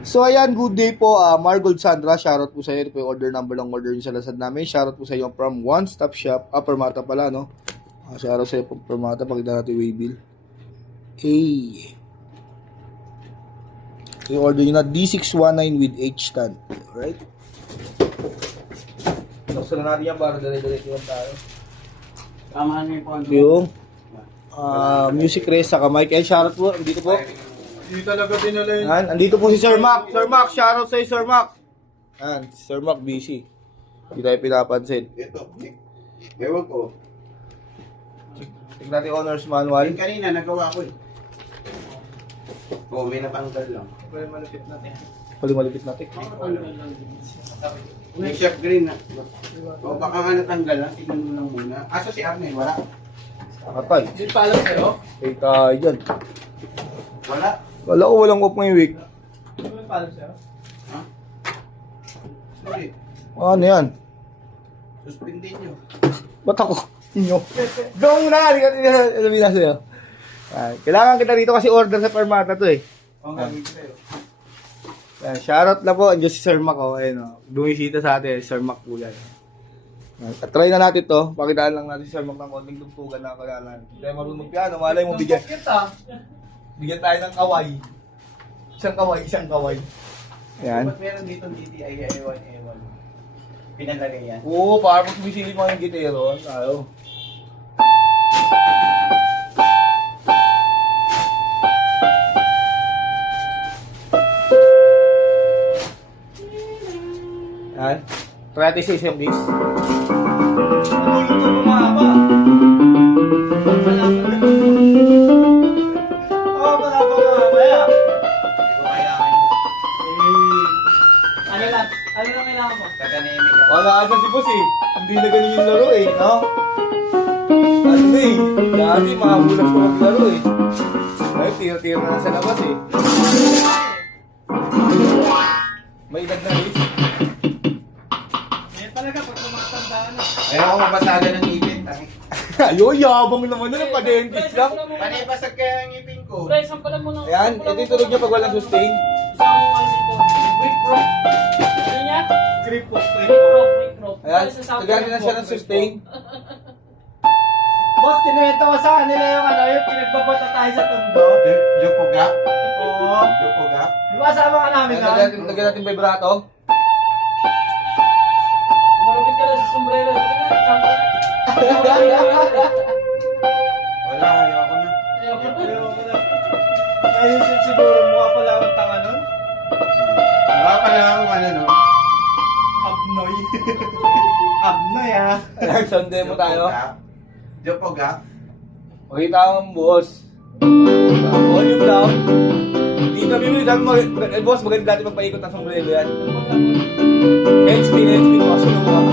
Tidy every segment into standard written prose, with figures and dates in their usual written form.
So ayan, good day po, Margold Sandra, shoutout po sa iyo. Ito po yung order number ng order nyo sa Lazad namin. Shoutout po sa iyo from One Stop Shop, Permata pala, no? Shoutout sa iyo po, Permata, pakita natin yung waybill. Okay. Yung order nyo na D619 with H stand. Alright? Buksan na natin yan para dali-dali yung tayo. Tamahan mo yung phone. Yung music race sa kamay. Kaya shoutout po, dito po. Hindi talaga pinala yun. Yan, andito po si Sir Mac. Sir Mac, shoutout sa'yo, Sir Mac. Yan, si Sir Mac busy. Hindi tayo pinapansin. Ito, ewan ko. Tignan natin honors manual. Yung kanina, nagawa ko eh. Oo, may natanggal lang. Huli malipit natin. May shot green na. O baka nga natanggal lang, tignan mo lang muna. Asa si Arne, wala? Nakatay. Hindi pa alam sa'yo? Okay tayo dyan. Wala. Wala ko walang off ngayong week. Hindi pa alam sa'yo? Ha? Sorry. Ano yan? Suspendin nyo. Ba't ako? Inyo. Gawin mo na nga. Sabihin na sa'yo. Kailangan kita dito kasi order sa Permata to eh. Oo, gagawin ko sa'yo. Yan, shoutout na po. Andiyan si Sir Mac. Oh. Ayun, oh. Bumisita sa atin. Sir Mac po yan. At try na natin to. Pakitaan lang natin si Sir Mac ng konting tugtugan na kailangan. Hindi tayo marunong piano. Malay mo bigyan. Bigyan tayo ng kaway. Isang kaway. Yan. Ba't meron dito DTI ewan? Pinalagay yan. Oo, para pag sumisilip mga yung gitero. Tayo. Yan. Try natin sa isang mix. Ano ito bumaba? Wala pa mamaya. Hindi ko kailangan yun. Ano lang? Ano lang kailangan mo? Kaganemi ka. Wala ata si boss eh. Hindi na ganun yung laro eh, no? Ano na eh. Dati makabulas ko maglaro eh. Ay, tira-tira na sa labas eh. May edad na rin. Yan talaga pag tumatanda na. Ayaw ko mabasagan ng ngipin. Ayo, yabang naman na pa-dentist lang. Panipasag kaya ang ngipin ko. Pre, sampalan mo ng... Ayan, ito yung tulog niya pag walang sustain. Isang ano dito. Quick rock. Ano niya? Grip ko, Quick rock, quick rock. Ayan, Pre, sa tagalan na siya ng sustain. Boss, tinuwento ko sa kanila yung ano, yung pinagbabata tayo sa tondo. Jopoga? Oo. Jopoga? Di ba asama ka namin doon? Lagyan natin vibrato. Malupit ka lang sa sombrero. Wala, ayoko na. Ayun siguro mukha pala akong tanga nun. Wala pala ako no? Abnoy. Abnoy ah. Ayan, sound demo tayo. Jopoga? Makita ang boss. Volume down. Dito bibili dami boss, maganda dati magpaikot ng sombrero yan. Headspin, kasi nung mga.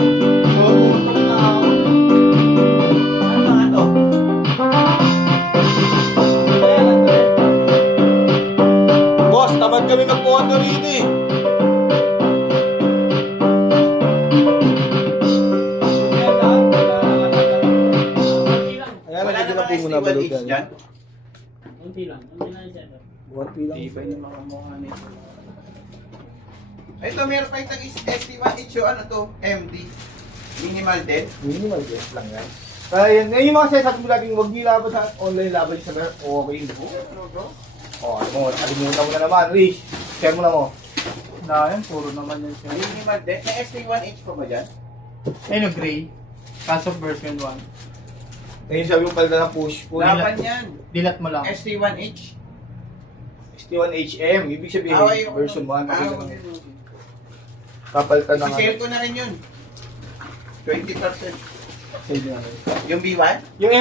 Pumuntok na ako. Ano nga to? Boss, tamad kami magpuhan na rito eh. Ayan, Wala nagigil namang lang po muna balot ST1H yan. dyan? Unti lang yung sender. Buwati lang. Tibay ng mga mukha nito. Ito, meron pa itong ST1H yung ano to, MD. Minimal din. Minimal guess lang yan. Kaya yun, yung mga setup mo laging huwag nilaban sa online laban sa mga okay. Oh, ano mo, nakalimutan mo na naman, Rich. Share mo na mo. Dahil, puro naman yun siya. Minimal din. May ST1H pa ba dyan? Ayun, gray. Kaso version 1. Ngayon sabi mo pala na push. Laban yan. Dilat mo lang. ST1H. ST1HM, ibig sabihin Away ko. version 1. Ah, Kapalitan na nga. share ko na rin yun. 20%. Save na rin. Yung B1? Yung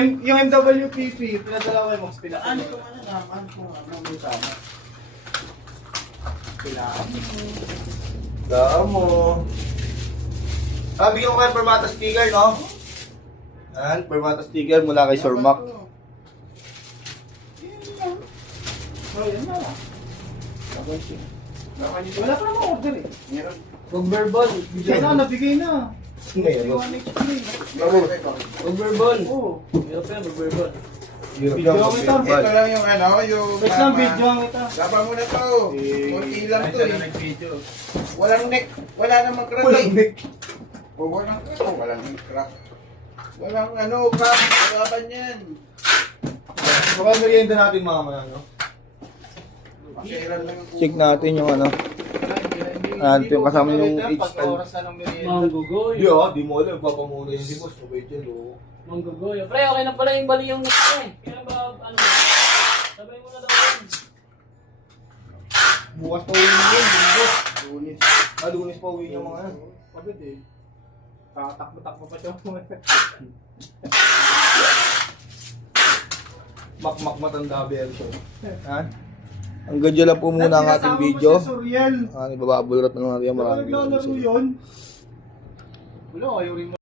MWPP, pinadala ko yung Mox Pinaka. Ano ko ano naman kung ano may tama. Kailangan. Daan mo. Bigyan ko kayo Permata sticker, no? Yan, Permata sticker mula kay Sir Mac. So, yun na lang. Wala pa naman order eh. Meron. Huwag verbal. Bigay na, nabigay na. Ngayon. Meron. Huwag verbal. Oo. Meron pa yan, huwag verbal. Hirap Video yan, ako ito. pag-verbal. Ito lang yung ano, yung... Wait lang, video ang ito. Laban mo na to. Kunti lang to eh. nag-video. Walang neck. Wala namang crack Walang eh. neck. O walang crack. O walang crack. Walang ano, crack. Laban yan. Baka merienda natin mamaya, no? Makiran lang yung Check natin yung ano. Ito yung kasama yung Pag H-style. oras na ng merienda. Manggugoy. Hindi ah, di mo alam. Papamuna yun si boss. Mabait yan, oh. Manggugoy. Pre, okay na pala yung bali yung nito eh. Kaya ba, ano ba? Sabay mo na daw yun. Bukas pa uwi niya yun, boss. Lunis. Lunes pa uwi niya mga yan. Pagod eh. Takbo-takbo pa siya. Makmak matanda version. Ha? Hanggang dyan lang po muna ang ating video. Suriel. Ibababulrat na lang natin yan. Ano Maraming naglalaro video. yun? Wala, ayaw rin